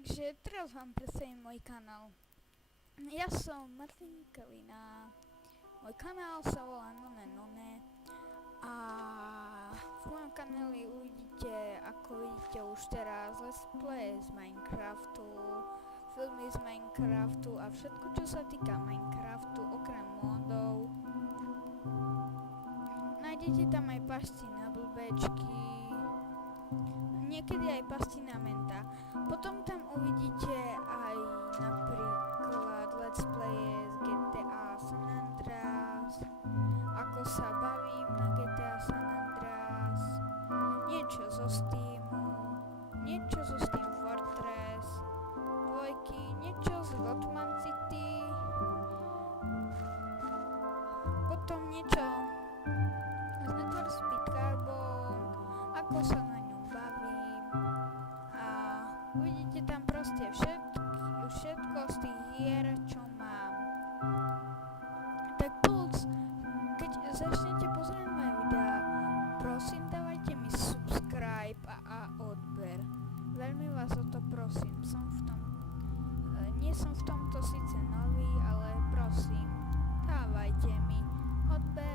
Takže teraz vám predstavím môj kanál. Ja som Martin Kalina. Môj kanál sa volá None None a v mojom kanáli uvidíte, ako vidíte už teraz, let's play z Minecraftu, filmy z Minecraftu a všetko, čo sa týka Minecraftu, okrem modov. Nájdete tam aj pasti na blbečky, niekedy aj pasti na menta. Potom tam uvidíte aj napríklad let's play z GTA San Andreas, ako sa bavím na GTA San Andreas, niečo zo Steamu, niečo zo Steam Fortress 2, niečo z Lotman City, potom niečo z Need for Speed Carbon, ako sa na ňom bavím a uvidíte tam proste všetko z tých hier, čo mám. Tak plus, keď začnete pozrieť moje videá, prosím dávajte mi subscribe a odber. Veľmi vás o to prosím, nie som v tomto síce nový, ale prosím, dávajte mi odber